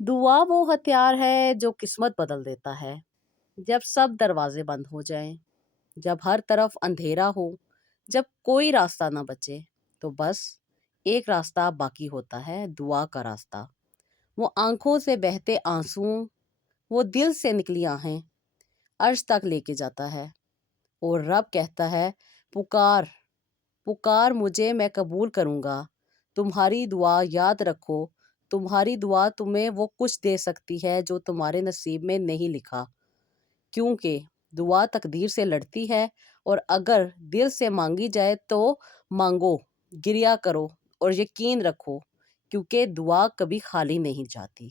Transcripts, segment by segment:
दुआ वो हथियार है जो किस्मत बदल देता है। जब सब दरवाजे बंद हो जाएं, जब हर तरफ अंधेरा हो, जब कोई रास्ता ना बचे, तो बस एक रास्ता बाकी होता है, दुआ का रास्ता। वो आंखों से बहते आंसुओं, वो दिल से निकली आहें अर्श तक लेके जाता है। और रब कहता है, पुकार पुकार मुझे, मैं कबूल करूंगा। तुम्हारी दुआ याद रखो, तुम्हारी दुआ तुम्हें वो कुछ दे सकती है जो तुम्हारे नसीब में नहीं लिखा। क्योंकि दुआ तकदीर से लड़ती है, और अगर दिल से मांगी जाए तो मांगो, गिरिया करो और यकीन रखो, क्योंकि दुआ कभी खाली नहीं जाती।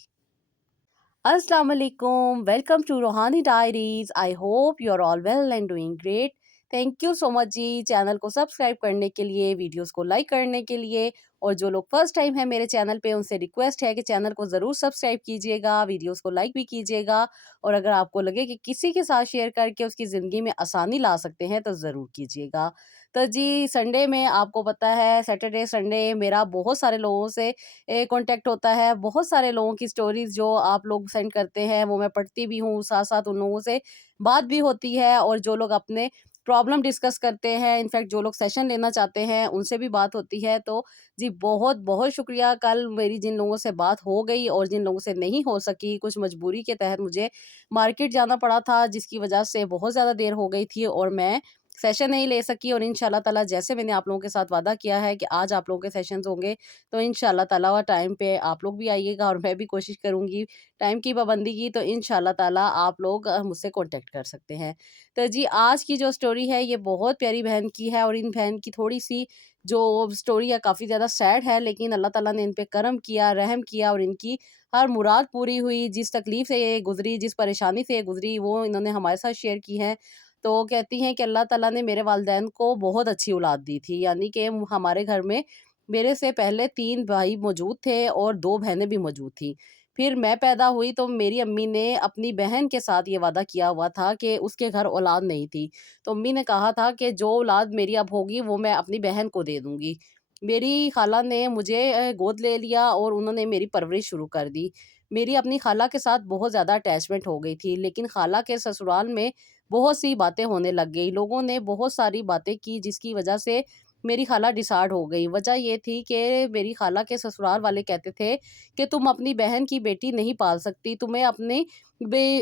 अस्सलाम वालेकुम, welcome to Roohani diaries. I hope you are all well and doing great. Thank you so much जी, चैनल को सब्सक्राइब करने के लिए, वीडियोस को लाइक करने के लिए। और जो लोग फर्स्ट टाइम है मेरे चैनल पे, उनसे रिक्वेस्ट है कि चैनल को ज़रूर सब्सक्राइब कीजिएगा, वीडियोस को लाइक भी कीजिएगा। और अगर आपको लगे कि किसी के साथ शेयर करके उसकी ज़िंदगी में आसानी ला सकते हैं तो ज़रूर कीजिएगा। तो जी, संडे में आपको पता है, सैटरडे संडे मेरा बहुत सारे लोगों से कांटेक्ट होता है। बहुत सारे लोगों की स्टोरीज़ जो आप लोग सेंड करते हैं वो मैं पढ़ती भी हूँ, साथ-साथ उन लोगों से बात भी होती है। और जो लोग अपने प्रॉब्लम डिस्कस करते हैं, इनफैक्ट जो लोग सेशन लेना चाहते हैं, उनसे भी बात होती है। तो जी, बहुत-बहुत शुक्रिया। कल मेरी जिन लोगों से बात हो गई और जिन लोगों से नहीं हो सकी, कुछ मजबूरी के तहत मुझे मार्केट जाना पड़ा था, जिसकी वजह से बहुत ज़्यादा देर हो गई थी और मैं सेशन नहीं ले सकी। और इंशाल्लाह ताला, जैसे मैंने आप लोगों के साथ वादा किया है कि आज आप लोगों के सेशंस होंगे, तो इंशाल्लाह ताला टाइम पे आप लोग भी आइएगा और मैं भी कोशिश करूँगी टाइम की पाबंदी की। तो इंशाल्लाह ताला आप लोग मुझसे कॉन्टैक्ट कर सकते हैं। तो जी, आज की जो स्टोरी है ये बहुत प्यारी बहन की है। और इन बहन की थोड़ी-सी जो स्टोरी है काफ़ी ज़्यादा सैड है, लेकिन अल्लाह ताला ने इन पे करम किया, रहम किया और इनकी हर मुराद पूरी हुई। जिस तकलीफ़ से ये गुज़री, जिस परेशानी से ये गुज़री, वो इन्होंने हमारे साथ शेयर की है। तो कहती हैं कि अल्लाह ताला ने मेरे वालिदैन को बहुत अच्छी औलाद दी थी, यानी कि हमारे घर में मेरे से पहले 3 भाई मौजूद थे और 2 बहनें भी मौजूद थीं। फिर मैं पैदा हुई तो मेरी अम्मी ने अपनी बहन के साथ ये वादा किया हुआ था कि उसके घर औलाद नहीं थी। तो अम्मी ने कहा था कि जो औलाद मेरी अब होगी वो मैं अपनी बहन को दे दूँगी। मेरी खाला ने मुझे गोद ले लिया और उन्होंने मेरी परवरिश शुरू कर दी। मेरी अपनी खाला के साथ बहुत ज़्यादा अटैचमेंट हो गई थी, लेकिन खाला के ससुराल में बहुत सी बातें होने लग गई। लोगों ने बहुत सारी बातें की जिसकी वजह से मेरी खाला डिसहार्ड हो गई। वजह ये थी कि मेरी खाला के ससुराल वाले कहते थे कि तुम अपनी बहन की बेटी नहीं पाल सकती, तुम्हें अपनी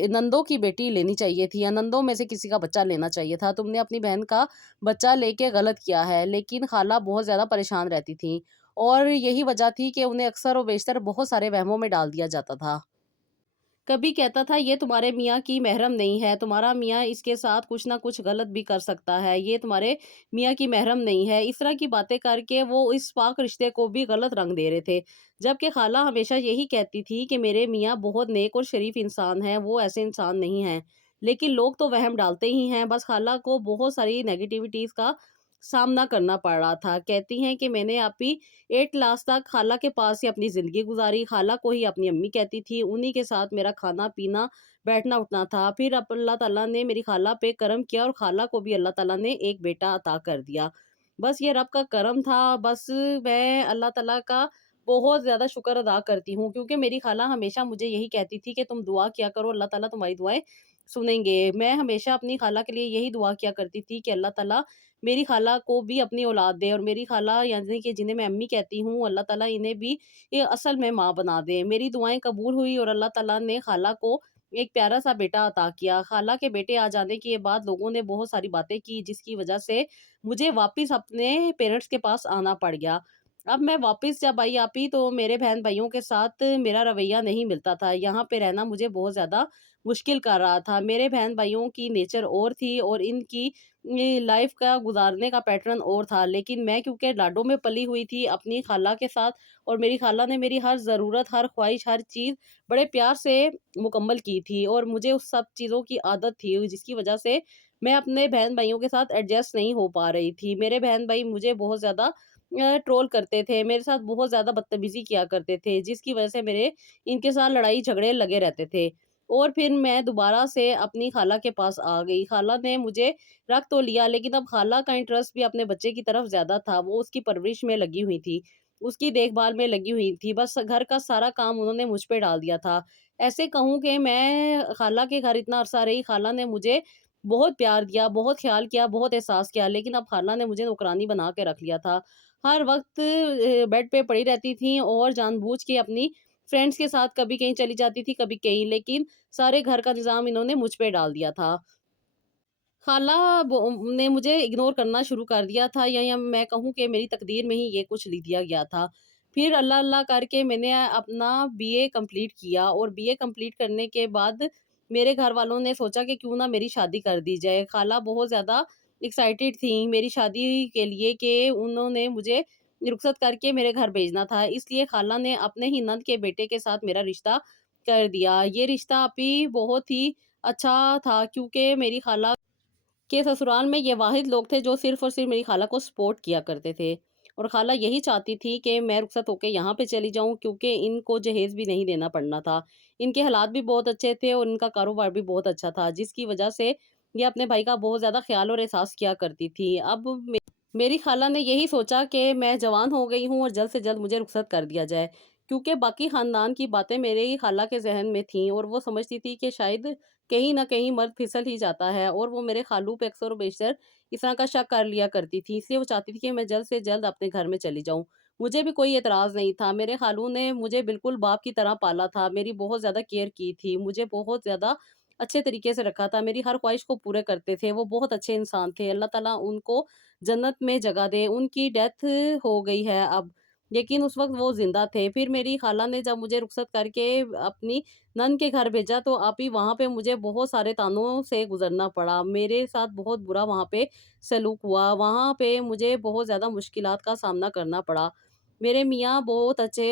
नंदों की बेटी लेनी चाहिए थी या नंदों में से किसी का बच्चा लेना चाहिए था। तुमने अपनी बहन का बच्चा लेके गलत किया है। लेकिन खाला बहुत ज़्यादा परेशान रहती थी और यही वजह थी कि उन्हें अक्सर और बेशतर बहुत सारे वहमों में डाल दिया जाता था। कभी कहता था ये तुम्हारे मियाँ की महरम नहीं है, तुम्हारा मियाँ इसके साथ कुछ ना कुछ गलत भी कर सकता है, ये तुम्हारे मियाँ की महरम नहीं है। इस तरह की बातें करके वो इस पाक रिश्ते को भी गलत रंग दे रहे थे। जबकि खाला हमेशा यही कहती थी कि मेरे मियाँ बहुत नेक और शरीफ इंसान हैं, वो ऐसे इंसान नहीं हैं। लेकिन लोग तो वहम डालते ही हैं। बस खाला को बहुत सारी नेगेटिविटीज़ का सामना करना पड़ रहा था। कहती हैं कि मैंने अभी 8 क्लास तक खाला के पास ही अपनी ज़िंदगी गुज़ारी, खाला को ही अपनी अम्मी कहती थी, उन्हीं के साथ मेरा खाना-पीना, बैठना-उठना था। फिर अब अल्लाह ताला ने मेरी खाला पे करम किया और खाला को भी अल्लाह ताला ने एक बेटा अता कर दिया। बस ये रब का करम था। बस मैं अल्लाह ताला का बहुत ज़्यादा शुक्र अदा करती हूँ, क्योंकि मेरी खाला हमेशा मुझे यही कहती थी कि तुम दुआ किया करो, अल्लाह ताला तुम्हारी दुआएँ सुनेंगे। मैं हमेशा अपनी खाला के लिए यही दुआ किया करती थी कि अल्लाह ताला मेरी खाला को भी अपनी औलाद दे, और मेरी खाला यानी कि जिन्हें मैं अम्मी कहती हूँ, अल्लाह ताला इन्हें भी ये असल में माँ बना दे। मेरी दुआएँ कबूल हुई और अल्लाह ताला ने खाला को एक प्यारा-सा बेटा अता किया। खाला के बेटे आ जाने के बाद लोगों ने बहुत सारी बातें की, जिसकी वजह से मुझे वापस अपने पेरेंट्स के पास आना पड़ गया। अब मैं वापस जब आई आपी, तो मेरे बहन-भाइयों के साथ मेरा रवैया नहीं मिलता था। यहाँ पे रहना मुझे बहुत ज़्यादा मुश्किल कर रहा था। मेरे बहन-भाइयों की नेचर और थी और इनकी ये लाइफ का गुज़ारने का पैटर्न और था। लेकिन मैं क्योंकि लाडो में पली हुई थी अपनी खाला के साथ, और मेरी खाला ने मेरी हर ज़रूरत, हर ख़्वाहिश, हर चीज़ बड़े प्यार से मुकम्मल की थी, और मुझे उस सब चीज़ों की आदत थी, जिसकी वज़ह से मैं अपने बहन-भाइयों के साथ एडजस्ट नहीं हो पा रही थी। मेरे बहन-भाई मुझे बहुत ज़्यादा ट्रोल करते थे, मेरे साथ बहुत ज़्यादा बदतमीज़ी किया करते थे, जिसकी वज़ह से मेरे इनके साथ लड़ाई-झगड़े लगे रहते थे। और फिर मैं दोबारा से अपनी खाला के पास आ गई। खाला ने मुझे रख तो लिया, लेकिन अब खाला का इंटरेस्ट भी अपने बच्चे की तरफ ज़्यादा था, वो उसकी परवरिश में लगी हुई थी। اس کی دیکھ بھال میں لگی ہوئی تھی، بس گھر کا سارا کام انہوں نے مجھ پہ ڈال دیا تھا۔ ایسے کہوں کہ میں خالہ کے گھر اتنا عرصہ رہی، خالہ نے مجھے بہت پیار دیا، بہت خیال کیا، بہت احساس کیا، لیکن اب خالہ نے مجھے نوکرانی بنا کے رکھ لیا تھا۔ ہر وقت بیڈ پہ پڑی رہتی تھیں اور جان بوجھ کے اپنی فرینڈس کے ساتھ کبھی کہیں چلی جاتی تھی، کبھی کہیں، لیکن سارے گھر کا نظام انہوں نے مجھ پہ ڈال دیا تھا۔ خالہ نے مجھے اگنور کرنا شروع کر دیا تھا، یا میں کہوں کہ میری تقدیر میں ہی یہ کچھ لکھ دیا گیا تھا۔ پھر اللہ اللہ کر کے میں نے اپنا بی اے کمپلیٹ کیا، اور بی اے کمپلیٹ کرنے کے بعد میرے گھر والوں نے سوچا کہ کیوں نہ میری شادی کر دی جائے۔ خالہ بہت زیادہ ایکسائٹیڈ تھیں میری شادی کے لیے کہ انہوں نے مجھے رخصت کر کے میرے گھر بھیجنا تھا، اس لیے خالہ نے اپنے ہی نند کے بیٹے کے ساتھ میرا رشتہ کر دیا۔ یہ رشتہ ابھی بہت ہی اچھا تھا، کیونکہ میری خالہ کہ سسرال میں یہ واحد لوگ تھے جو صرف اور صرف میری خالہ کو سپورٹ کیا کرتے تھے، اور خالہ یہی چاہتی تھی کہ میں رخصت ہو کے یہاں پہ چلی جاؤں، کیونکہ ان کو جہیز بھی نہیں دینا پڑنا تھا۔ ان کے حالات بھی بہت اچھے تھے اور ان کا کاروبار بھی بہت اچھا تھا، جس کی وجہ سے یہ اپنے بھائی کا بہت زیادہ خیال اور احساس کیا کرتی تھی۔ اب میری خالہ نے یہی سوچا کہ میں جوان ہو گئی ہوں اور جلد سے جلد مجھے رخصت کر دیا جائے، کیونکہ باقی خاندان کی باتیں میرے ہی خالہ کے ذہن میں تھیں، اور وہ سمجھتی تھی کہ شاید کہیں نہ کہیں مرد پھسل ہی جاتا ہے، اور وہ میرے خالو پہ اکثر و بیشتر اس طرح کا شک کر لیا کرتی تھی، اس لیے وہ چاہتی تھی کہ میں جلد سے جلد اپنے گھر میں چلی جاؤں۔ مجھے بھی کوئی اعتراض نہیں تھا، میرے خالو نے مجھے بالکل باپ کی طرح پالا تھا، میری بہت زیادہ کیئر کی تھی، مجھے بہت زیادہ اچھے طریقے سے رکھا تھا، میری ہر خواہش کو پورے کرتے تھے، وہ بہت اچھے انسان تھے۔ اللہ تعالیٰ ان کو جنت میں جگہ دے۔ ان کی ڈیتھ ہو گئی ہے اب، لیکن اس وقت وہ زندہ تھے۔ پھر میری خالہ نے جب مجھے رخصت کر کے اپنی نند کے گھر بھیجا، تو آپ ہی وہاں پہ مجھے بہت سارے تانوں سے گزرنا پڑا، میرے ساتھ بہت برا وہاں پہ سلوک ہوا، وہاں پہ مجھے بہت زیادہ مشکلات کا سامنا کرنا پڑا۔ میرے میاں بہت اچھے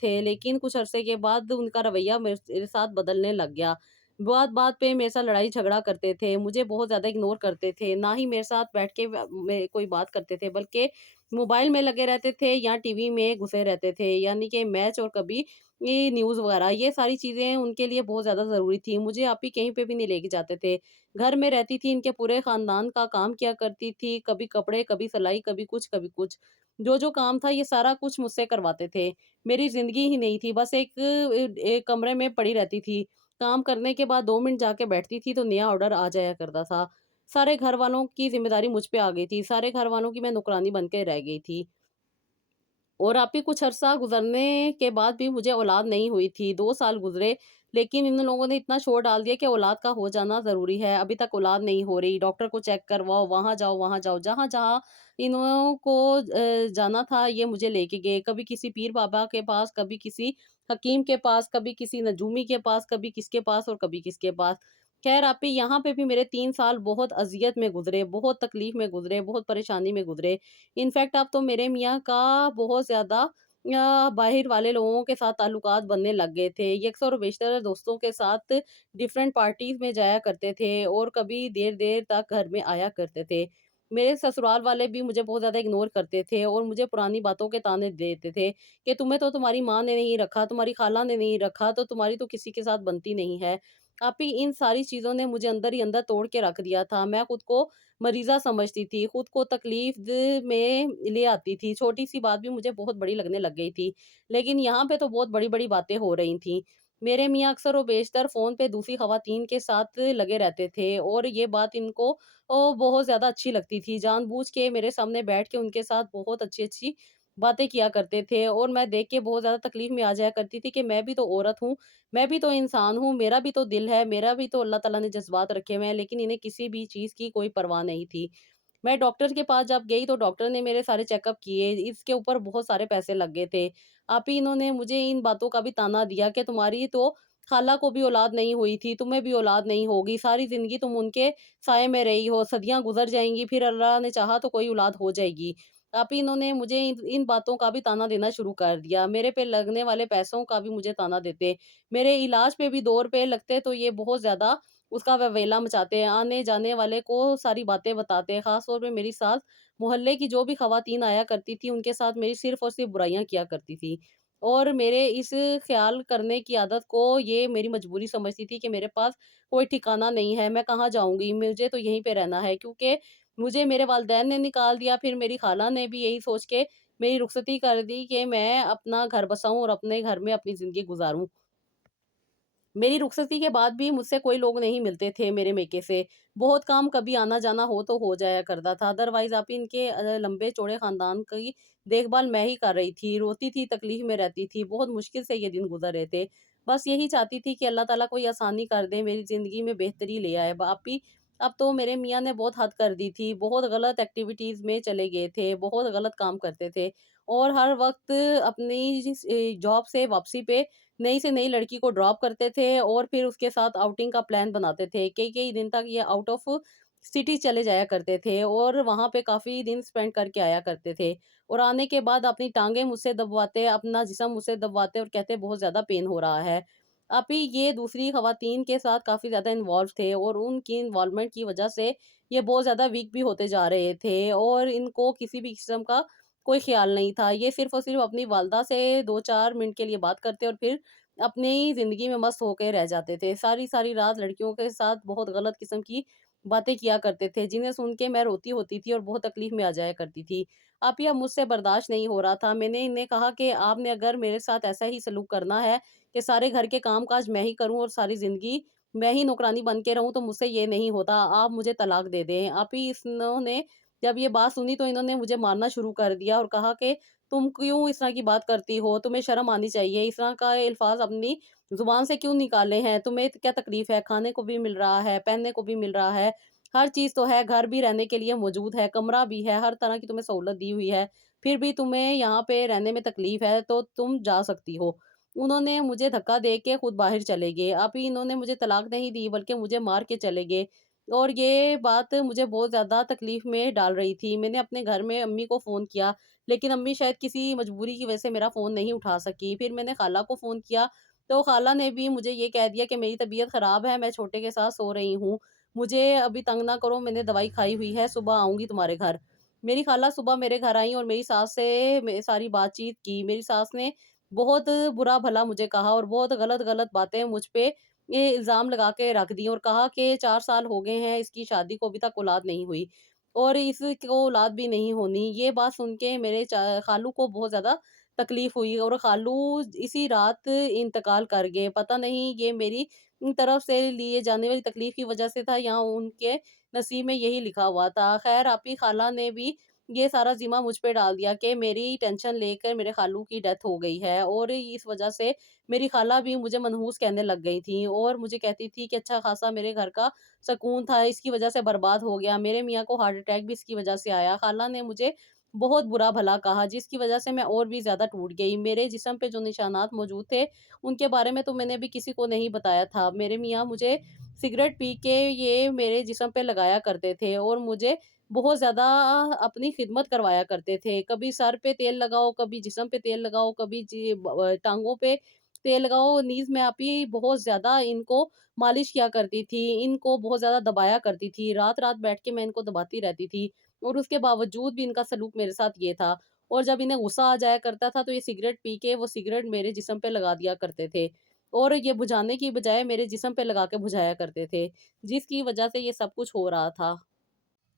تھے، لیکن کچھ عرصے کے بعد ان کا رویہ میرے ساتھ بدلنے لگ گیا۔ بات بات پہ میرے ساتھ لڑائی جھگڑا کرتے تھے، مجھے بہت زیادہ اگنور کرتے تھے، نہ ہی میرے ساتھ بیٹھ کے کوئی بات کرتے تھے، بلکہ موبائل میں لگے رہتے تھے یا ٹی وی میں گھسے رہتے تھے، یعنی کہ میچ اور کبھی یہ نیوز وغیرہ، یہ ساری چیزیں ان کے لیے بہت زیادہ ضروری تھی۔ مجھے آپ ہی کہیں پہ بھی نہیں لے کے جاتے تھے، گھر میں رہتی تھی، ان کے پورے خاندان کا کام کیا کرتی تھی، کبھی کپڑے، کبھی سلائی، کبھی کچھ کبھی کچھ، جو جو کام تھا یہ سارا کچھ مجھ سے کرواتے تھے۔ میری زندگی ہی نہیں تھی، بس ایک کمرے میں پڑی رہتی تھی، کام کرنے کے بعد 2 منٹ جا کے بیٹھتی تھی تو نیا آرڈر آ جایا کرتا تھا۔ سارے گھر والوں کی ذمہ داری مجھ پہ آ گئی تھی، سارے گھر والوں کی میں نوکرانی بن کے رہ گئی تھی، اور آپ ہی کچھ عرصہ گزرنے کے بعد بھی مجھے اولاد نہیں ہوئی تھی۔ 2 سال گزرے، لیکن ان لوگوں نے اتنا شور ڈال دیا کہ اولاد کا ہو جانا ضروری ہے، ابھی تک اولاد نہیں ہو رہی، ڈاکٹر کو چیک کرواؤ، وہاں جاؤ وہاں جاؤ، جہاں جہاں انہوں کو جانا تھا یہ مجھے لے کے گئے، کبھی کسی پیر بابا کے پاس، کبھی کسی حکیم کے پاس، کبھی کسی نجومی کے پاس، کبھی کس کے پاس اور کبھی کس کے پاس۔ خیر آپ ہی یہاں پہ بھی میرے 3 سال بہت اذیت میں گزرے، بہت تکلیف میں گزرے، بہت پریشانی میں گزرے۔ انفیکٹ اب تو میرے میاں کا بہت زیادہ باہر والے لوگوں کے ساتھ تعلقات بننے لگ گئے تھے، یہ اکثر و بیشتر دوستوں کے ساتھ ڈیفرنٹ پارٹیز میں جایا کرتے تھے، اور کبھی دیر دیر تک گھر میں آیا کرتے تھے۔ میرے سسرال والے بھی مجھے بہت زیادہ اگنور کرتے تھے، اور مجھے پرانی باتوں کے تانے دیتے تھے کہ تمہیں تو تمہاری ماں نے نہیں رکھا، تمہاری خالہ نے نہیں رکھا، تو تمہاری تو کسی کے ساتھ بنتی نہیں ہے۔ آپ ہی ان ساری چیزوں نے مجھے اندر ہی اندر توڑ کے رکھ دیا تھا، میں خود کو مریضہ سمجھتی تھی، خود کو تکلیف میں لے آتی تھی، چھوٹی سی بات بھی مجھے بہت بڑی لگنے لگ گئی تھی، لیکن یہاں پہ تو بہت بڑی بڑی باتیں ہو رہی تھیں۔ میرے میاں اکثر و بیشتر فون پہ دوسری خواتین کے ساتھ لگے رہتے تھے، اور یہ بات ان کو بہت زیادہ اچھی لگتی تھی، جان بوجھ کے میرے سامنے بیٹھ کے ان کے ساتھ بہت اچھی اچھی باتیں کیا کرتے تھے، اور میں دیکھ کے بہت زیادہ تکلیف میں آ جایا کرتی تھی کہ میں بھی تو عورت ہوں، میں بھی تو انسان ہوں، میرا بھی تو دل ہے، میرا بھی تو اللہ تعالیٰ نے جذبات رکھے ہوئے ہیں، لیکن انہیں کسی بھی چیز کی کوئی پرواہ نہیں تھی۔ میں ڈاکٹر کے پاس جب گئی تو ڈاکٹر نے میرے سارے چیک اپ کیے، اس کے اوپر بہت سارے پیسے لگ گئے تھے۔ آپ ہی انہوں نے مجھے ان باتوں کا بھی تانا دیا کہ تمہاری تو خالہ کو بھی اولاد نہیں ہوئی تھی، تمہیں بھی اولاد نہیں ہوگی، ساری زندگی تم ان کے سائے میں رہی ہو، صدیاں گزر جائیں گی، پھر اللہ نے چاہا تو کوئی اولاد ہو جائے گی۔ آپ ہی انہوں نے مجھے ان باتوں کا بھی تانا دینا شروع کر دیا، میرے پہ لگنے والے پیسوں کا بھی مجھے تانا دیتے، میرے علاج پہ بھی 2 روپے لگتے تو یہ بہت زیادہ اس کا ویلا مچاتے، آنے جانے والے کو ساری باتیں بتاتے، خاص طور پہ میری ساس محلے کی جو بھی خواتین آیا کرتی تھی ان کے ساتھ میری صرف اور صرف برائیاں کیا کرتی تھی، اور میرے اس خیال کرنے کی عادت کو یہ میری مجبوری سمجھتی تھی کہ میرے پاس کوئی ٹھکانہ نہیں ہے، میں کہاں جاؤں گی، مجھے تو یہیں پہ رہنا ہے، کیونکہ مجھے میرے والدین نے نکال دیا، پھر میری خالہ نے بھی یہی سوچ کے میری رخصتی کر دی کہ میں اپنا گھر بساؤں اور اپنے گھر میں اپنی زندگی گزاروں۔ میری رخصتی کے بعد بھی مجھ سے کوئی لوگ نہیں ملتے تھے میرے میکے سے۔ بہت کام کبھی آنا جانا ہو تو ہو جایا کرتا تھا، ادروائز آپ ان کے لمبے چوڑے خاندان کی دیکھ بھال میں ہی کر رہی تھی، روتی تھی، تکلیف میں رہتی تھی، بہت مشکل سے یہ دن گزر رہے تھے۔ بس یہی چاہتی تھی کہ اللہ تعالیٰ کوئی آسانی کر دے، میری زندگی میں بہتری لے آئے۔ باپی اب تو میرے میاں نے بہت حد کر دی تھی، بہت غلط ایکٹیویٹیز میں چلے گئے تھے، بہت غلط کام کرتے تھے اور ہر وقت اپنی جاب سے واپسی پہ نئی سے نئی لڑکی کو ڈراپ کرتے تھے اور پھر اس کے ساتھ آؤٹنگ کا پلان بناتے تھے۔ کئی کئی دن تک یہ آؤٹ آف سٹی چلے جایا کرتے تھے اور وہاں پہ کافی دن سپینڈ کر کے آیا کرتے تھے، اور آنے کے بعد اپنی ٹانگیں مجھ سے دبواتے، اپنا جسم مجھ سے دبواتے اور کہتے بہت زیادہ پین ہو رہا ہے۔ ابھی یہ دوسری خواتین کے ساتھ کافی زیادہ انوالو تھے اور ان کی انوالومنٹ کی وجہ سے یہ بہت زیادہ ویک بھی ہوتے جا رہے تھے اور ان کو کسی بھی قسم کا کوئی خیال نہیں تھا۔ یہ صرف اور صرف اپنی والدہ سے 2-4 منٹ کے لیے بات کرتے اور پھر اپنی زندگی میں مست ہو کے رہ جاتے تھے۔ ساری ساری رات لڑکیوں کے ساتھ بہت غلط قسم کی باتیں کیا کرتے تھے، جنہیں سن کے میں روتی ہوتی تھی اور بہت تکلیف میں آ جایا کرتی تھی۔ آپ یہ اب مجھ سے برداشت نہیں ہو رہا تھا۔ میں نے انہیں کہا کہ آپ نے اگر میرے ساتھ ایسا ہی سلوک کرنا ہے کہ سارے گھر کے کام کاج میں ہی کروں اور ساری زندگی میں ہی نوکرانی بن کے رہوں، تو مجھ سے یہ نہیں ہوتا، آپ مجھے طلاق دے دیں۔ آپ ہی انہوں نے جب یہ بات سنی تو انہوں نے مجھے مارنا شروع کر دیا اور کہا کہ تم کیوں اس طرح کی بات کرتی ہو، تمہیں شرم آنی چاہیے، اس طرح کا الفاظ اپنی زبان سے کیوں نکالے ہیں، تمہیں کیا تکلیف ہے، کھانے کو بھی مل رہا ہے، پہننے کو بھی مل رہا ہے، ہر چیز تو ہے، گھر بھی رہنے کے لیے موجود ہے، کمرہ بھی ہے، ہر طرح کی تمہیں سہولت دی ہوئی ہے، پھر بھی تمہیں یہاں پہ رہنے میں تکلیف ہے تو تم جا سکتی ہو۔ انہوں نے مجھے دھکا دے کے خود باہر چلے گئے۔ اب ہی انہوں نے مجھے طلاق نہیں دی بلکہ مجھے مار کے چلے گئے، اور یہ بات مجھے بہت زیادہ تکلیف میں ڈال رہی تھی۔ میں نے اپنے گھر میں امی کو فون کیا، لیکن امی شاید کسی مجبوری کی وجہ سے میرا فون نہیں اٹھا سکی۔ پھر میں نے خالہ کو فون کیا تو خالہ نے بھی مجھے یہ کہہ دیا کہ میری طبیعت خراب ہے، میں چھوٹے کے ساتھ سو رہی ہوں، مجھے ابھی تنگ نہ کرو، میں نے دوائی کھائی ہوئی ہے، صبح آؤں گی تمہارے گھر۔ میری خالہ صبح میرے گھر آئیں اور میری ساس سے ساری بات چیت کی۔ میری ساس نے بہت برا بھلا مجھے کہا اور بہت غلط غلط باتیں مجھ پہ یہ الزام لگا کے رکھ دی اور کہا کہ 4 سال ہو گئے ہیں اس کی شادی کو، ابھی تک اولاد نہیں ہوئی اور اس کو اولاد بھی نہیں ہونی۔ یہ بات سن کے میرے خالو کو بہت زیادہ تکلیف ہوئی اور خالو اسی رات انتقال کر گئے۔ پتہ نہیں یہ میری طرف سے لیے جانے والی تکلیف کی وجہ سے تھا یا ان کے نصیب میں یہی لکھا ہوا تھا۔ خیر آپ ہی خالہ نے بھی یہ سارا ذمہ مجھ پہ ڈال دیا کہ میری ٹینشن لے کر میرے خالو کی ڈیتھ ہو گئی ہے، اور اس وجہ سے میری خالہ بھی مجھے منحوس کہنے لگ گئی تھیں اور مجھے کہتی تھی کہ اچھا خاصا میرے گھر کا سکون تھا اس کی وجہ سے برباد ہو گیا، میرے میاں کو ہارٹ اٹیک بھی اس کی وجہ سے آیا۔ خالہ نے مجھے بہت برا بھلا کہا جس کی وجہ سے میں اور بھی زیادہ ٹوٹ گئی۔ میرے جسم پہ جو نشانات موجود تھے ان کے بارے میں تو میں نے ابھی کسی کو نہیں بتایا تھا۔ میرے میاں مجھے سگریٹ پی کے یہ میرے جسم پہ لگایا کرتے تھے اور مجھے بہت زیادہ اپنی خدمت کروایا کرتے تھے، کبھی سر پہ تیل لگاؤ، کبھی جسم پہ تیل لگاؤ، کبھی ٹانگوں پہ تیل لگاؤ، نیز میں آپ ہی بہت زیادہ ان کو مالش کیا کرتی تھی، ان کو بہت زیادہ دبایا کرتی تھی، رات رات بیٹھ کے میں ان کو دباتی رہتی تھی اور اس کے باوجود بھی ان کا سلوک میرے ساتھ یہ تھا۔ اور جب انہیں غصہ آ جایا کرتا تھا تو یہ سگریٹ پی کے وہ سگریٹ میرے جسم پہ لگا دیا کرتے تھے اور یہ بجھانے کی بجائے میرے جسم پہ لگا کے بجھایا کرتے تھے، جس کی وجہ سے یہ سب کچھ ہو رہا تھا۔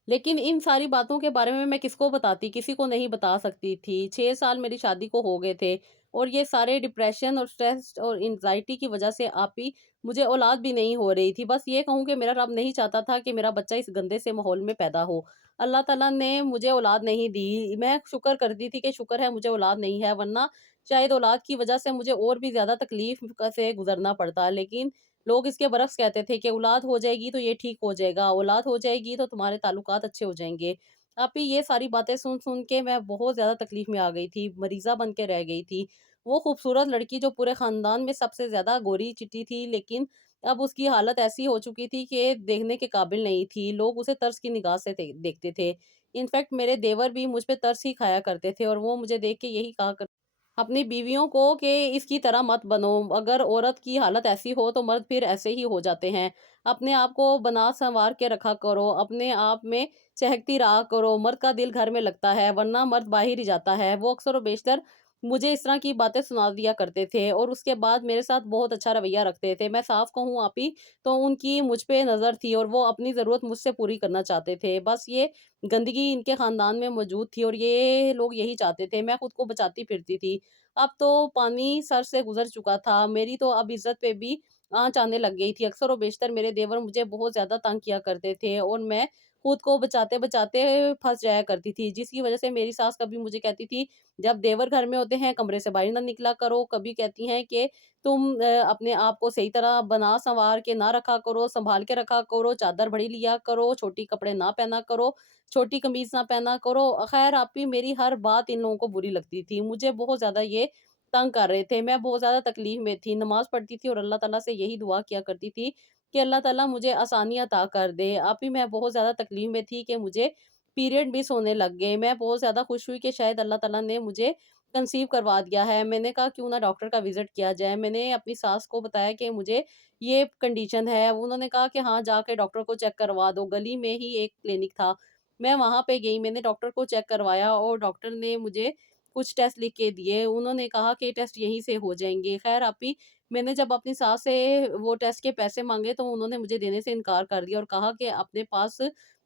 لیکن ان ساری باتوں کے بارے میں کس کو بتاتی، کسی کو نہیں بتا سکتی تھی۔ 6 سال میری شادی کو ہو گئے تھے اور یہ سارے ڈپریشن اور سٹریس اور انزائٹی کی وجہ سے آپ ہی مجھے اولاد بھی نہیں ہو رہی تھی۔ بس یہ کہوں کہ میرا رب نہیں چاہتا تھا کہ میرا بچہ اس گندے سے ماحول میں پیدا ہو۔ اللہ تعالیٰ نے مجھے اولاد نہیں دی، میں شکر کرتی تھی کہ شکر ہے مجھے اولاد نہیں ہے، ورنہ شاید اولاد کی وجہ سے مجھے اور بھی زیادہ تکلیف سے گزرنا پڑتا۔ لیکن لوگ اس کے برعکس کہتے تھے کہ اولاد ہو جائے گی تو یہ ٹھیک ہو جائے گا، اولاد ہو جائے گی تو تمہارے تعلقات اچھے ہو جائیں گے۔ آپ ہی یہ ساری باتیں سن سن کے میں بہت زیادہ تکلیف میں آ گئی تھی، مریضہ بن کے رہ گئی تھی۔ وہ خوبصورت لڑکی جو پورے خاندان میں سب سے زیادہ گوری چٹی تھی، لیکن اب اس کی حالت ایسی ہو چکی تھی کہ دیکھنے کے قابل نہیں تھی، لوگ اسے ترس کی نگاہ سے دیکھتے تھے۔ انفیکٹ میرے دیور بھی مجھ پہ ترس ہی کھایا کرتے تھے اور وہ مجھے دیکھ کے یہی کہا کرتے اپنی بیویوں کو کہ اس کی طرح مت بنو، اگر عورت کی حالت ایسی ہو تو مرد پھر ایسے ہی ہو جاتے ہیں، اپنے آپ کو بنا سنوار کے رکھا کرو، اپنے آپ میں چہکتی رہا کرو، مرد کا دل گھر میں لگتا ہے ورنہ مرد باہر ہی جاتا ہے۔ وہ اکثر و بیشتر मुझे इस तरह की बातें सुना दिया करते थे और उसके बाद मेरे साथ बहुत अच्छा रवैया रखते थे। मैं साफ कहूँ आप ही, तो उनकी मुझ पे नज़र थी और वो अपनी ज़रूरत मुझसे पूरी करना चाहते थे। बस ये गंदगी इनके ख़ानदान में मौजूद थी और ये लोग यही चाहते थे। मैं खुद को बचाती फिरती थी। अब तो पानी सर से गुज़र चुका था। मेरी तो अब इज़्ज़त पे भी आँच आने लग गई थी। अक्सर व बेशतर मेरे देवर मुझे बहुत ज़्यादा तंग किया करते थे और मैं खुद को बचाते-बचाते फँस जाया करती थी। जिसकी वज़ह से मेरी सास कभी मुझे कहती थी, जब देवर घर में होते हैं कमरे से बाहर ना निकला करो। कभी कहती हैं कि तुम अपने आप को सही तरह बना-संवार के ना रखा करो, सँभाल के रखा करो, चादर बड़ी लिया करो, छोटी कपड़े ना पहना करो, छोटी कमीज़ ना पहना करो। ख़ैर आप ही मेरी हर बात इन लोगों को बुरी लगती थी। मुझे बहुत ज़्यादा ये तंग कर रहे थे। मैं बहुत ज़्यादा तकलीफ़ में थी। नमाज़ पढ़ती थी और अल्लाह ताला से यही दुआ किया करती थी कि अल्लाह ताला मुझे आसानी अता कर दे। आप ही मैं बहुत ज़्यादा तकलीफ़ में थी कि मुझे पीरियड मिस होने लग गए। मैं बहुत ज़्यादा खुश हुई कि शायद अल्लाह ताला ने मुझे कंसीव करवा दिया है। मैंने कहा क्यों ना डॉक्टर का विज़िट किया जाए। मैंने अपनी सास को बताया कि मुझे ये कंडीशन है। उन्होंने कहा कि हाँ, जाके डॉक्टर को चेक करवा दो। गली में ही एक क्लिनिक था। मैं वहाँ पे गई, मैंने डॉक्टर को चेक करवाया और डॉक्टर ने मुझे कुछ टेस्ट लिख के दिए। उन्होंने कहा कि टेस्ट यहीं से हो जाएँगे। ख़ैर आप ही मैंने जब अपनी सास से वो टेस्ट के पैसे माँगे तो उन्होंने मुझे देने से इनकार कर दिया और कहा कि अपने पास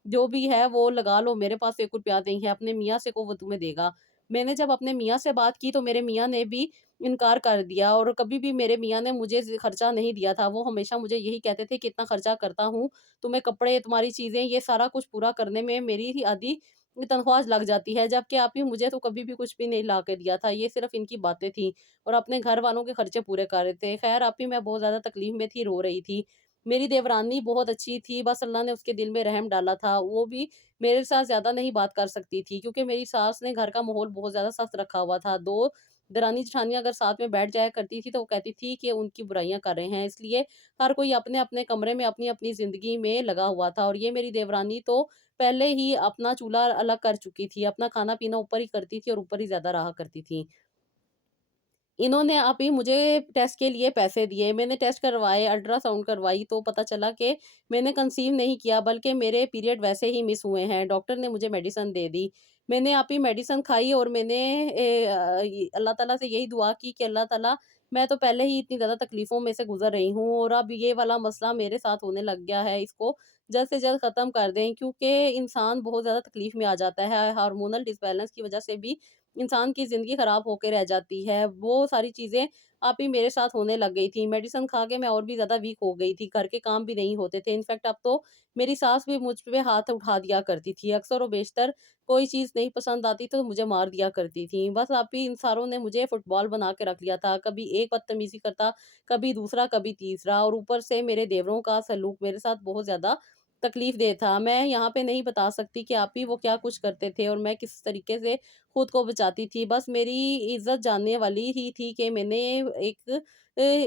जो भी है वो लगा लो, मेरे पास ₹1 नहीं है, अपने मियाँ से कहो वो तुम्हें देगा। मैंने जब अपने मियाँ से बात की तो मेरे मियाँ ने भी इनकार कर दिया और कभी भी मेरे मियाँ ने मुझे खर्चा नहीं दिया था। वो हमेशा मुझे यही कहते थे कि इतना खर्चा करता हूँ, तुम्हें कपड़े, तुम्हारी चीज़ें, ये सारा कुछ पूरा करने में मेरी ही आधी तनख्वाह लग जाती है। जबकि आप ही मुझे तो कभी भी कुछ भी नहीं ला के दिया था। ये सिर्फ़ इनकी बातें थी और अपने घर वालों के खर्चे पूरे कर रहे थे। ख़ैर आप ही मैं बहुत ज़्यादा तकलीफ़ में थी, रो रही थी। मेरी देवरानी बहुत अच्छी थी, बस अल्लाह ने उसके दिल में रहम डाला था। वो भी मेरे साथ ज़्यादा नहीं बात कर सकती थी क्योंकि मेरी सास ने घर का माहौल बहुत ज़्यादा सख्त रखा हुआ था। 2 दरानी-जेठानियाँ अगर साथ में बैठ जाया करती थी तो वो कहती थी कि उनकी बुराइयाँ कर रहे हैं। इसलिए हर कोई अपने-अपने कमरे में अपनी-अपनी ज़िंदगी में लगा हुआ था और ये मेरी देवरानी तो पहले ही अपना चूल्हा अलग कर चुकी थी। अपना खाना-पीना ऊपर ही करती थी और ऊपर ही ज़्यादा रहा करती थी। इन्होंने अभी मुझे टेस्ट के लिए पैसे दिए, मैंने टेस्ट करवाए, अल्ट्रासाउंड करवाई तो पता चला कि मैंने कंसीव नहीं किया बल्कि मेरे पीरियड वैसे ही मिस हुए हैं। डॉक्टर ने मुझे मेडिसिन दे दी। मैंने आप ही मेडिसिन खाई और मैंने अल्लाह ताला से यही दुआ की कि अल्लाह ताला मैं तो पहले ही इतनी ज़्यादा तकलीफ़ों में से गुज़र रही हूँ और अब ये वाला मसला मेरे साथ होने लग गया है, इसको जल्द से जल्द ख़त्म कर दें क्योंकि इंसान बहुत ज़्यादा तकलीफ़ में आ जाता है। हार्मोनल डिसबैलेंस की वज़ह से भी इंसान की ज़िंदगी ख़राब होके रह जाती है। वो सारी चीज़ें आप ही मेरे साथ होने लग गई थी। मेडिसिन खा के मैं और भी ज़्यादा वीक हो गई थी। घर के काम भी नहीं होते थे। इनफैक्ट अब तो मेरी सास भी मुझ पे हाथ उठा दिया करती थी। अक्सर व बेशतर कोई चीज़ नहीं पसंद आती तो मुझे मार दिया करती थी। बस आप ही इन सारों ने मुझे फुटबॉल बना के रख लिया था। कभी एक बदतमीज़ी करता, कभी दूसरा, कभी तीसरा और ऊपर से मेरे देवरों का सलूक मेरे साथ बहुत ज़्यादा तकलीफ़ देह था। मैं यहाँ पे नहीं बता सकती कि आप ही वो क्या कुछ करते थे और मैं किस तरीके से खुद को बचाती थी। बस मेरी इज़्ज़त जानने वाली ही थी कि मैंने एक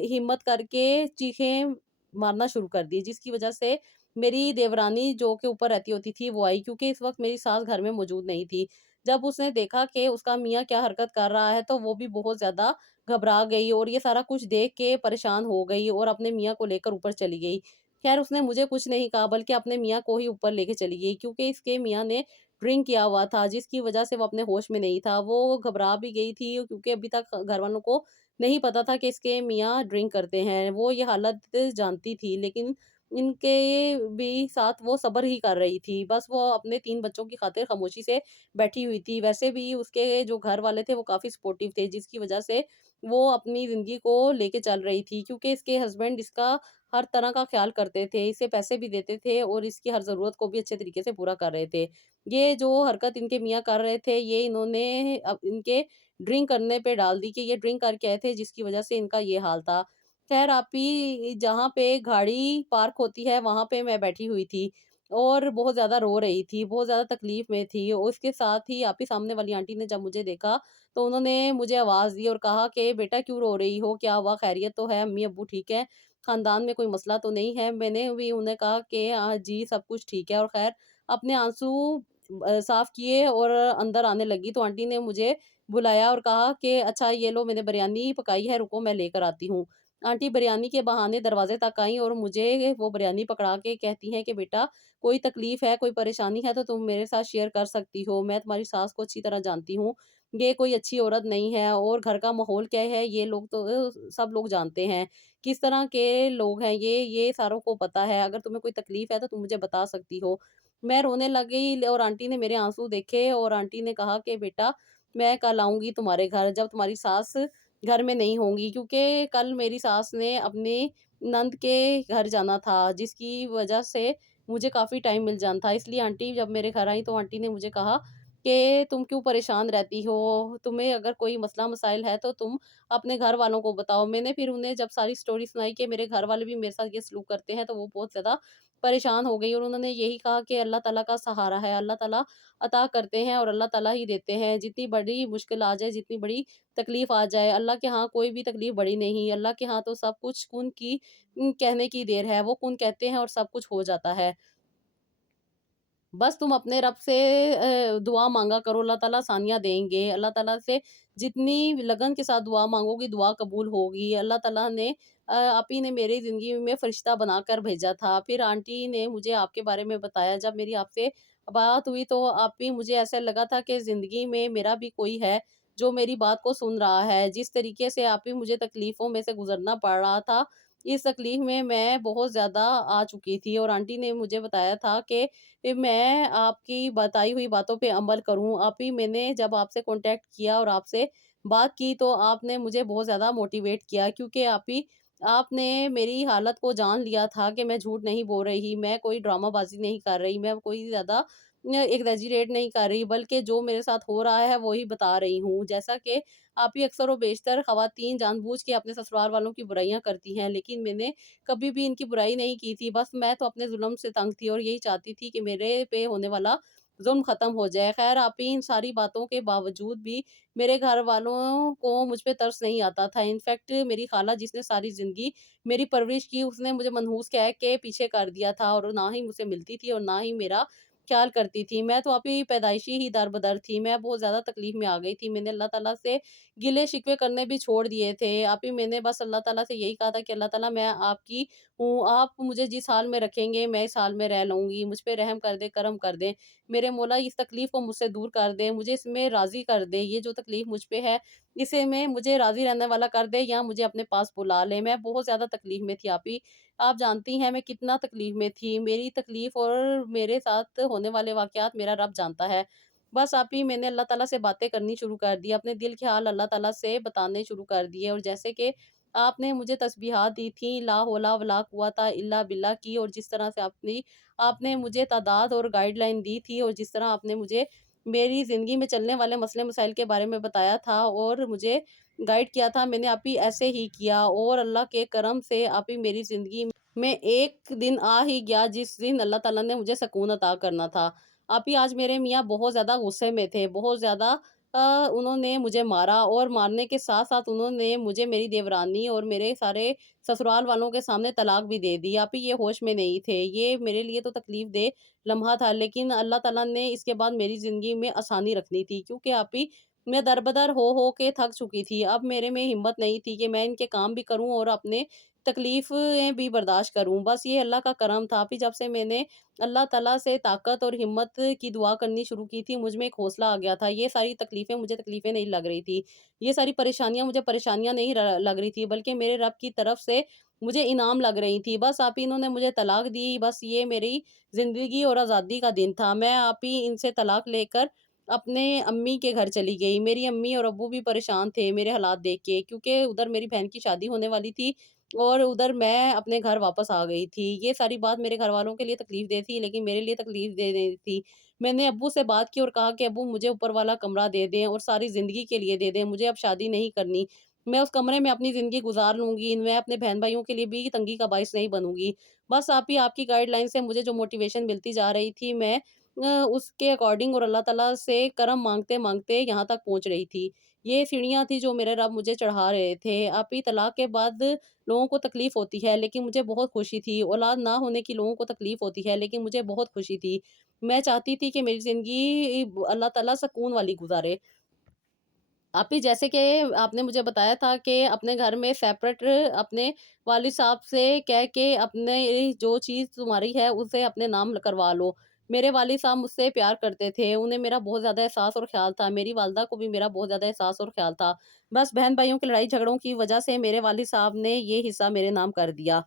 हिम्मत करके चीखें मारना शुरू कर दी, जिसकी वज़ह से मेरी देवरानी जो के ऊपर रहती होती थी, वो आई क्योंकि इस वक़्त मेरी सास घर में मौजूद नहीं थी। जब उसने देखा कि उसका मियाँ क्या हरकत कर रहा है, तो वो भी बहुत ज़्यादा घबरा गई और ये सारा कुछ देख के परेशान हो गई और अपने मियाँ को लेकर ऊपर चली गई। ख़ैर उसने मुझे कुछ नहीं कहा बल्कि अपने मियाँ को ही ऊपर लेके चली गई क्योंकि इसके मियाँ ने ड्रिंक किया हुआ था जिसकी वज़ह से वो अपने होश में नहीं था। वो घबरा भी गई थी क्योंकि अभी तक घरवालों को नहीं पता था कि इसके मियाँ ड्रिंक करते हैं। वो ये हालत जानती थी लेकिन इनके भी साथ वो सब्र ही कर रही थी। बस वो अपने 3 बच्चों की खातिर खामोशी से बैठी हुई थी। वैसे भी उसके जो घर वाले थे वो काफ़ी सपोर्टिव थे जिसकी वज़ह से वो अपनी ज़िंदगी को लेके चल रही थी क्योंकि इसके हस्बैंड इसका हर तरह का ख़्याल करते थे, इसे पैसे भी देते थे और इसकी हर ज़रूरत को भी अच्छे तरीके से पूरा कर रहे थे। ये जो हरकत इनके मियाँ कर रहे थे, ये इन्होंने अब इनके ड्रिंक करने पे डाल दी कि ये ड्रिंक करके आए थे जिसकी वज़ह से इनका ये हाल था। ख़ैर आप ही जहाँ पे गाड़ी पार्क होती है, वहाँ पे मैं बैठी हुई थी और बहुत ज़्यादा रो रही थी, बहुत ज़्यादा तकलीफ़ में थी और उसके साथ ही आप ही सामने वाली आंटी ने जब मुझे देखा, तो उन्होंने मुझे आवाज़ दी और कहा कि, "बेटा क्यों रो रही हो? क्या हुआ? ख़ैरियत तो है? अम्मी-अब्बू ठीक हैं? ख़ानदान में कोई मसला तो नहीं है?" मैंने भी उन्हें कहा कि, "हाँ जी, सब कुछ ठीक है" और ख़ैर अपने आँसू साफ़ किए और अंदर आने लगी, तो आंटी ने मुझे बुलाया और कहा कि, "अच्छा ये लो मैंने बिरयानी पकाई है, रुको मैं लेकर आती हूँ।" आंटी बिरयानी के बहाने दरवाज़े तक आईं और मुझे वो बिरयानी पकड़ा के कहती हैं कि, "बेटा कोई तकलीफ़ है, कोई परेशानी है तो तुम मेरे साथ शेयर कर सकती हो, मैं तुम्हारी सास को अच्छी तरह जानती हूँ। ये कोई अच्छी औरत नहीं है, और घर का माहौल क्या है ये लोग तो सब लोग जानते हैं। किस तरह के लोग हैं ये सारों को पता है। अगर तुम्हें कोई तकलीफ़ है तो तुम मुझे बता सकती हो। मैं रोने लगी और आंटी ने मेरे आँसू देखे, और आंटी ने कहा कि बेटा, मैं कल आऊँगी तुम्हारे घर जब तुम्हारी सास घर में नहीं होंगी, क्योंकि कल मेरी सास ने अपनी नंद के घर जाना था, जिसकी वजह से मुझे काफ़ी टाइम मिल जाना था। इसलिए आंटी जब मेरे घर आई तो आंटी ने मुझे कहा कि तुम क्यों परेशान रहती हो? तुम्हें अगर कोई मसला-मसाइल है तो तुम अपने घर वालों को बताओ। मैंने फिर उन्हें जब सारी स्टोरी सुनाई कि मेरे घर वाले भी मेरे साथ ये सलूक करते हैं, तो वो बहुत ज़्यादा परेशान हो गई, और उन्होंने यही कहा कि अल्लाह ताला का सहारा है, अल्लाह ताला अता करते हैं और अल्लाह ताला ही देते हैं। जितनी बड़ी मुश्किल आ जाए, जितनी बड़ी तकलीफ़ आ जाए, अल्लाह के यहाँ कोई भी तकलीफ़ बड़ी नहीं। अल्लाह के यहाँ तो सब कुछ कुन की कहने की देर है। वो कुन कहते हैं और सब कुछ हो जाता है। बस तुम अपने रब से दुआ माँगा करो, अल्लाह ताला आसानियाँ देंगे। अल्लाह ताला से जितनी लगन के साथ दुआ माँगोगी, दुआ कबूल होगी। अल्लाह ताला ने आप ही ने मेरी ज़िंदगी में फ़रिश्ता बनाकर भेजा था। फिर आंटी ने मुझे आपके बारे में बताया। जब मेरी आपसे बात हुई तो आप ही मुझे ऐसा लगा था कि ज़िंदगी में मेरा भी कोई है, जो मेरी बात को सुन रहा है। जिस तरीके से आप ही मुझे तकलीफ़ों में से गुज़रना पड़ रहा था, इस तकलीफ़ में मैं बहुत ज़्यादा आ चुकी थी, और आंटी ने मुझे बताया था कि मैं आपकी बताई हुई बातों पे अमल करूँ। आप ही मैंने जब आपसे कॉन्टैक्ट किया और आपसे बात की तो आपने मुझे बहुत ज़्यादा मोटिवेट किया, क्योंकि आपने मेरी हालत को जान लिया था कि मैं झूठ नहीं बोल रही, मैं कोई ड्रामाबाज़ी नहीं कर रही, मैं कोई ज़्यादा एक्ज़ैजरेट नहीं कर रही, बल्कि जो मेरे साथ हो रहा है वो ही बता रही हूँ। जैसा कि आप ही अक्सर व बेशतर ख़वातीन जानबूझ के अपने ससुराल वालों की बुराइयाँ करती हैं, लेकिन मैंने कभी भी इनकी बुराई नहीं की थी। बस मैं तो अपने ज़ुल्म से तंग थी और यही चाहती थी कि मेरे पे होने वाला ज़ुल्म ख़त्म हो जाए। ख़ैर आप ही इन सारी बातों के बावजूद भी मेरे घर वालों को मुझ पे तरस नहीं आता था। इनफ़ैक्ट मेरी ख़ाला जिसने सारी ज़िंदगी मेरी परवरिश की, उसने मुझे मनहूस कह के पीछे कर दिया था, और ना ही मुझसे मिलती थी और ना ही मेरा ख़्याल करती थी। मैं तो अभी पैदाइशी ही दर-बदर थी। मैं बहुत ज़्यादा तकलीफ़ में आ गई थी। मैंने अल्लाह ताला से गिले-शिकवे करने भी छोड़ दिए थे। आप ही मैंने बस अल्लाह ताला से यही कहा था कि अल्लाह ताला, मैं आपकी हूँ, आप मुझे जिस हाल में रखेंगे मैं इस हाल में रह लूँगी। मुझ पे रहम कर दें, करम कर दें। मेरे मौला इस तकलीफ़ को मुझसे दूर कर दें, मुझे इसमें राज़ी कर दें। ये जो तकलीफ़ मुझ पे है, इसे में मुझे राज़ी रहने वाला कर दें, या मुझे अपने पास बुला लें। मैं बहुत ज़्यादा तकलीफ़ में थी आप ही। आप जानती हैं मैं कितना तकलीफ़ में थी। मेरी तकलीफ़ और मेरे साथ होने वाले वाक़यात मेरा रब जानता है। बस आप ही मैंने अल्लाह ताला से बातें करनी शुरू कर दी, अपने दिल के हाल अल्लाह ताला से बताने शुरू कर दिए, और जैसे कि आपने मुझे तस्बीहात दी थी, ला हौला वला कुव्वता इल्ला बिल्लाह की, और जिस तरह से आपने मुझे तादाद और गाइडलाइन दी थी, और जिस तरह आपने मुझे मेरी ज़िंदगी में चलने वाले मसले मसाइल के बारे में बताया था और मुझे गाइड किया था, मैंने आप ही ऐसे ही किया, और अल्लाह के करम से आप ही मेरी ज़िंदगी में एक दिन आ ही गया जिस दिन अल्लाह ताला ने मुझे सकून अता करना था। आप ही आज मेरे मियाँ बहुत ज़्यादा गुस्से में थे, बहुत ज़्यादा उन्होंने मुझे मारा, और मारने के साथ-साथ उन्होंने मुझे, मेरी देवरानी और मेरे सारे ससुराल वालों के सामने तलाक भी दे दी। आप ही ये होश में नहीं थे। ये मेरे लिए तो तकलीफ़ दे लम्हा था, लेकिन अल्लाह ताला ने इसके बाद मेरी ज़िंदगी में आसानी रखनी थी, क्योंकि आप ही मैं दर-बदर हो के थक चुकी थी। अब मेरे में हिम्मत नहीं थी कि मैं इनके काम भी करूँ और अपने तकलीफ़ें भी बर्दाश्त करूँ। बस ये अल्लाह का करम था। फिर जब से मैंने अल्लाह ताला से ताकत और हिम्मत की दुआ करनी शुरू की थी, मुझ में एक हौसला आ गया था। ये सारी तकलीफ़ें मुझे तकलीफ़ें नहीं लग रही थी। ये सारी परेशानियाँ मुझे परेशानियाँ नहीं लग रही थी, बल्कि मेरे रब की तरफ से मुझे इनाम लग रही थी। बस आप ही इन्होंने मुझे तलाक दी, बस ये मेरी ज़िंदगी और आज़ादी का दिन था। मैं आप ही इनसे तलाक लेकर अपने अम्मी के घर चली गई। मेरी अम्मी और अब्बू भी परेशान थे मेरे हालात देख के, क्योंकि उधर मेरी बहन की शादी होने वाली थी और उधर मैं अपने घर वापस आ गई थी। ये सारी बात मेरे घरवालों के लिए तकलीफ़ देह थी, लेकिन मेरे लिए तकलीफ़ दे रही थी। मैंने अब्बू से बात की और कहा कि अब्बू मुझे ऊपर वाला कमरा दे दें और सारी ज़िंदगी के लिए दे दें, मुझे अब शादी नहीं करनी। मैं उस कमरे में अपनी ज़िंदगी गुज़ार लूँगी, मैं अपने बहन-भाइयों के लिए भी तंगी का बाइस नहीं बनूँगी। बस आप ही आपकी गाइडलाइन से मुझे जो मोटिवेशन मिलती जा रही थी, मैं उसके अकॉर्डिंग और अल्लाह ताला से करम माँगते-माँगते यहाँ तक पहुँच रही थी। ये सीढ़ियाँ थी जो मेरे रब मुझे चढ़ा रहे थे। आप ही तलाक के बाद लोगों को तकलीफ़ होती है, लेकिन मुझे बहुत खुशी थी। औलाद ना होने की लोगों को तकलीफ़ होती है, लेकिन मुझे बहुत खुशी थी। मैं चाहती थी कि मेरी ज़िंदगी अल्लाह ताला सुकून वाली गुज़ारे। आप ही जैसे कि आपने मुझे बताया था कि अपने घर में सेपरेट अपने वालिद साहब से कह के अपने जो चीज़ तुम्हारी है उसे अपने नाम करवा लो। میرے والد صاحب مجھ سے پیار کرتے تھے، انہیں میرا بہت زیادہ احساس اور خیال تھا، میری والدہ کو بھی میرا بہت زیادہ احساس اور خیال تھا۔ بس بہن بھائیوں کی لڑائی جھگڑوں کی وجہ سے میرے والد صاحب نے یہ حصہ میرے نام کر دیا،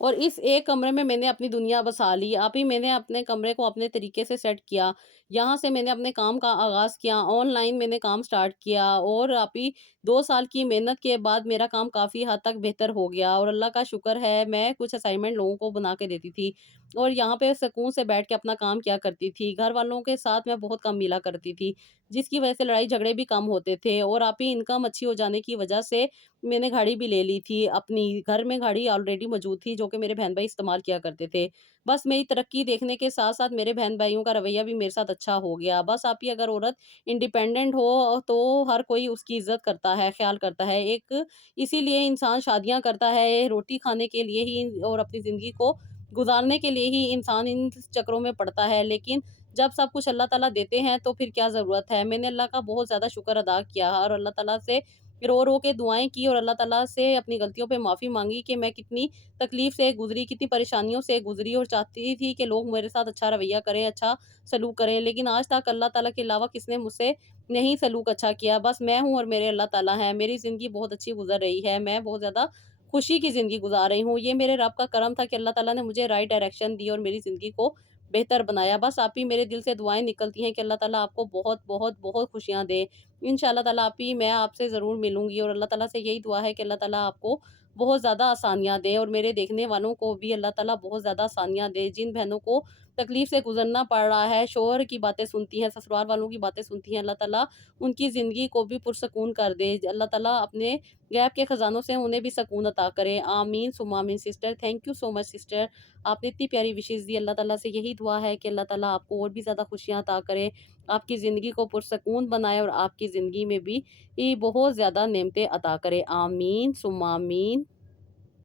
اور اس ایک کمرے میں نے اپنی دنیا بسا لی۔ آپ ہی میں نے اپنے کمرے کو اپنے طریقے سے سیٹ کیا، یہاں سے میں نے اپنے کام کا آغاز کیا، آن لائن میں نے کام سٹارٹ کیا، اور آپ ہی 2 سال کی محنت کے بعد میرا کام کافی حد تک بہتر ہو گیا، اور اللہ کا شکر ہے میں کچھ اسائنمنٹ لوگوں کو بنا کے دیتی تھی، اور یہاں پہ سکون سے بیٹھ کے اپنا کام کیا کرتی تھی۔ گھر والوں کے ساتھ میں بہت کم ملا کرتی تھی، جس کی وجہ سے لڑائی جھگڑے بھی کم ہوتے تھے، اور آپ ہی انکم اچھی ہو جانے کی وجہ سے میں نے گاڑی بھی لے لی تھی اپنی۔ گھر میں گاڑی آلریڈی موجود تھی جو کہ میرے بہن بھائی استعمال کیا کرتے تھے۔ بس میری ترقی دیکھنے کے ساتھ ساتھ میرے بہن بھائیوں کا رویہ بھی میرے ساتھ اچھا ہو گیا۔ بس آپ ہی اگر عورت انڈیپینڈنٹ ہو تو ہر کوئی اس کی عزت کرتا ہے، خیال کرتا ہے۔ اسی لیے انسان شادیاں کرتا ہے، روٹی کھانے کے لیے ہی اور اپنی زندگی کو گزارنے کے لیے ہی انسان ان چکروں میں پڑتا ہے، لیکن جب سب کچھ اللہ تعالیٰ دیتے ہیں تو پھر کیا ضرورت ہے۔ میں نے اللہ کا بہت زیادہ شکر ادا کیا، اور اللہ تعالیٰ سے رو رو کے دعائیں کی، اور اللہ تعالیٰ سے اپنی غلطیوں پہ معافی مانگی کہ میں کتنی تکلیف سے گزری، کتنی پریشانیوں سے گزری، اور چاہتی تھی کہ لوگ میرے ساتھ اچھا رویہ کریں، اچھا سلوک کریں، لیکن آج تک اللہ تعالیٰ کے علاوہ کس نے مجھ سے نہیں سلوک اچھا کیا۔ بس میں ہوں اور میرے اللہ تعالیٰ ہیں۔ میری زندگی بہت اچھی گزر رہی ہے، میں بہت زیادہ خوشی کی زندگی گزار رہی ہوں۔ یہ میرے رب کا کرم تھا کہ اللہ تعالیٰ نے مجھے رائٹ ڈائریکشن دی اور میری زندگی کو بہتر بنایا۔ بس آپ ہی میرے دل سے دعائیں نکلتی ہیں کہ اللہ تعالیٰ آپ کو بہت بہت بہت خوشیاں دے۔ انشاءاللہ تعالیٰ آپ ہی میں آپ سے ضرور ملوں گی، اور اللہ تعالیٰ سے یہی دعا ہے کہ اللہ تعالیٰ آپ کو بہت زیادہ آسانیاں دے، اور میرے دیکھنے والوں کو بھی اللہ تعالیٰ بہت زیادہ آسانیاں دے۔ جن بہنوں کو تکلیف سے گزرنا پڑ رہا ہے، شوہر کی باتیں سنتی ہیں، سسرال والوں کی باتیں سنتی ہیں، اللہ تعالیٰ ان کی زندگی کو بھی پرسکون کر دے۔ اللہ تعالیٰ اپنے غیب کے خزانوں سے انہیں بھی سکون عطا کرے۔ آمین ثم آمین sister, thank you so much sister, آپ نے اتنی پیاری وشیز دی۔ اللہ تعالیٰ سے یہی دعا ہے کہ اللہ تعالیٰ آپ کو اور بھی زیادہ خوشیاں عطا کرے، آپ کی زندگی کو پرسکون بنائے، اور آپ کی زندگی میں بھی بہت زیادہ نعمتیں عطا کرے۔ آمین ثم آمین۔